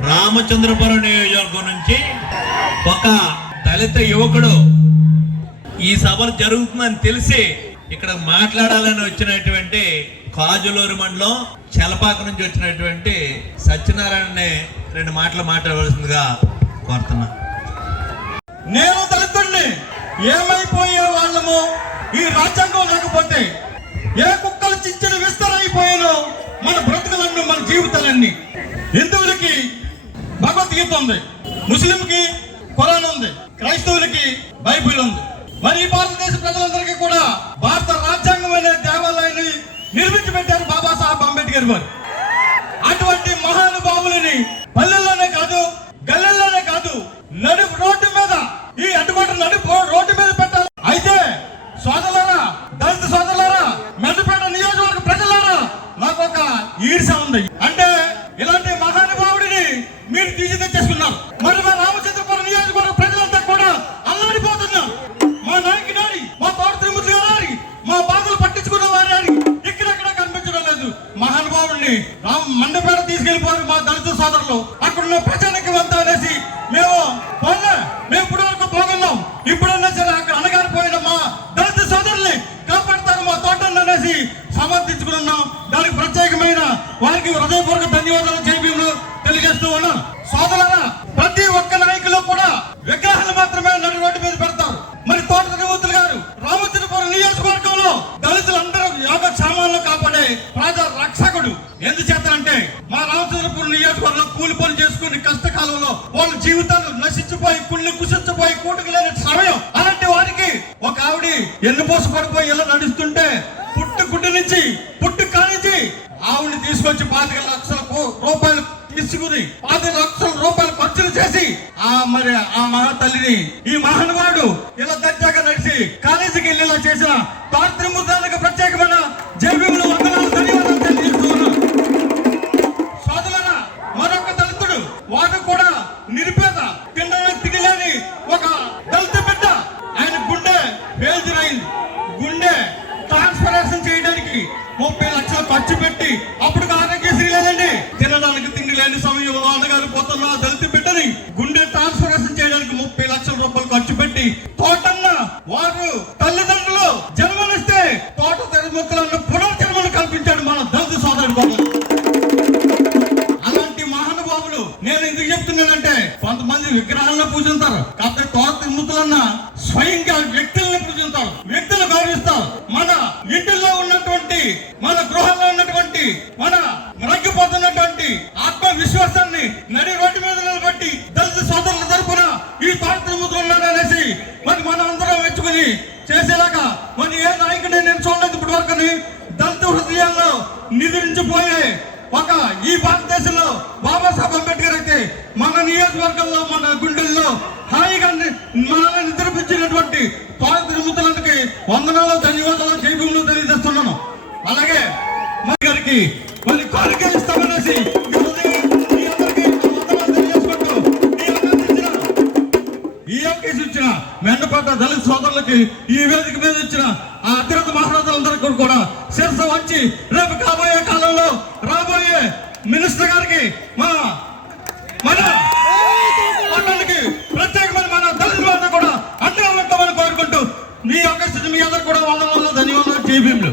రామచంద్రపురం నియోజకవర్గం నుంచి ఒక దళిత యువకుడు ఈ సభలు జరుగుతుందని తెలిసి ఇక్కడ మాట్లాడాలని వచ్చినటువంటి కాజులూరు మండలం చలపాక నుంచి వచ్చినటువంటి సత్యనారాయణ రెండు మాటలు మాట్లాడవలసిందిగా కోరుతున్నా. నేను దళితుడిని ఏమైపోయే వాళ్ళము? ఈ రాజ్యాంగం లేకపోతే ఏ కుక్కలు చిచ్చులు విస్తరైపోయానో మన బ్రతుకులన్నీ మన జీవితాలన్నీ. ఉంది. ముస్లింకి ఖురాన్ ఉంది. క్రైస్తవులకి బైబిల్ ఉంది. మరి ఈ భారతదేశ ప్రజలందరికీ కూడా భారత రాజ్యాంగం అనే దేవాలయాన్ని నిర్మించి పెట్టారు బాబాసాహెబ్ అంబేద్కర్ వారు అటువంటి మహానుభావులని పల్లెల్లోనే కాదు గల్లెల్లోనే కాదు నడు రోడ్డు మీద ఈ అడ్డుబాటు నడుపు రోడ్డు మీద పెట్టాలి అయితే సోదరులారా దళిత సోదరులారా మెదపేట నియోజకవర్గ ప్రజలారా నాకు ఒక ఈర్ష ఉంది అంటే ఇలాంటి మహానుభావుడిని మీరు తీసి తెచ్చేసుకున్నారు మరి మా రామచంద్రపురం నియోజకవర్గ ప్రజలంతా కూడా అల్లాడిపోతున్నారు మా నాయకుడారి మా తోట తిరుమతి గారి మా బాధలు పట్టించుకున్న వారి ఇక్కడెక్కడ కనిపించడం లేదు. మహానుభావుడిని రామ మండపేట తీసుకెళ్ళిపోయారు మా దళిత సోదరులు. అక్కడున్న ప్రజలకి వంతా అనేసి మేము పోలే మేము ఇప్పుడు వరకు పోగలం ఇప్పుడన్నా సరే అక్కడ అనగారిపోయిన మా దళిత సోదరుల్ని కాపాడతారు మా తోటను అనేసి సమర్థించుకున్నాం దానికి ప్రత్యేకమైన వారికి హృదయపూర్వక ధన్యవాదాలు చేయమని తెలియజేస్తూ ఉన్నాను సోదరులారా ప్రతి ఒక్క నాయకులు కూడా విగ్రహాలు మాత్రమే నడు రోడ్డు మీద పెడతారు. మరి తోట త్రిమూర్తులు గారు రామచంద్రపురం నియోజకవర్గంలో దళితులందరూ యోగక్షేమాలను కాపాడే ప్రజా రక్షకుడు. ఎందుచేతనంటే మా రామచంద్రపురం నియోజకవర్గంలో కూలి పనులు చేసుకుని కష్టకాలంలో వాళ్ళ జీవితాలు నశించిపోయి కుళ్ళు కుసించిపోయి కూటుకు లేని సమయం. అలాంటి వారికి ఒక ఆవిడ ఎన్నుపోసు పడిపోయి ఇలా నడుస్తుంటే పుట్టు గుడ్డు నుంచి పుట్టు కానించి ఆవిడని తీసుకొచ్చి పాతిక లక్షల రూపాయలు తీసుకుని పది లక్షల రూపాయలు ఖర్చులు చేసి ఆ మరి ఆ మహా తల్లిని ఈ మహానుభావుడు ఇలా దర్జాగా నడిచి కాలేజీకి వెళ్ళి ఇలా చేసిన తాత్రిమూర్తానికి ప్రత్యేకమైన జైబీములు ఖర్చు పెట్టి తోటన్న వారు తల్లిదండ్రులు జన్మనిస్తే తోట తిరుమతులను పునర్జన్మలు కల్పించాడు మన దళిత సోదరుడు బాబు. అలాంటి మహానుభావులు నేను ఎందుకు చెప్తున్నానంటే కొంతమంది విగ్రహాలను పూజిస్తారు కాకపోతే తోట తిమ్ముతులన్న స్వయంగా వ్యక్తులను పూజిస్తారు వ్యక్తులు గౌరవిస్తారు. మన ఇంటిలో ఉన్నటువంటి మన గృహంలో ఉన్నటువంటి మన మ్రగ్గిపోతున్నటువంటి ఆత్మవిశ్వాసాన్ని నడి మరి మనం అందరం మెచ్చుకుని చేసేలాగా మరి ఏ నాయకుడిని నేను చూడలేదు ఇప్పటి వరకు దళిత హృదయాల్లో నిద్రించిపోయే ఒక ఈ భారతదేశంలో బాబాసాహెబ్ అంబేద్కర్ అయితే మన నియోజకవర్గంలో మన గుండెల్లో హాయిగా మనల్ని నిద్రపించినటువంటి తోట తిరుగుతులకి వందనాలు ధన్యవాదాలు జైభూములు తెలియజేస్తున్నాను. అలాగే మరి గారికి కొన్ని కోరికలు ఇస్తామనేసి ఈ అవకాశం ఇచ్చిన మెండపాట దళిత సోదరులకి ఈ వేదిక మీద ఇచ్చిన ఆ అతిరథ మహారాజులందరికీ కూడా శిరస వచ్చి రేపు కాబోయే కాలంలో రాబోయే మినిస్టర్ గారికి మన మన ప్రత్యేకమైన మన దళితులంతా కూడా అండగా ఉంటామని కోరుకుంటూ మీ అవకాశం మీ అందరు కూడా వందల ధన్యవాదాలు చేయండి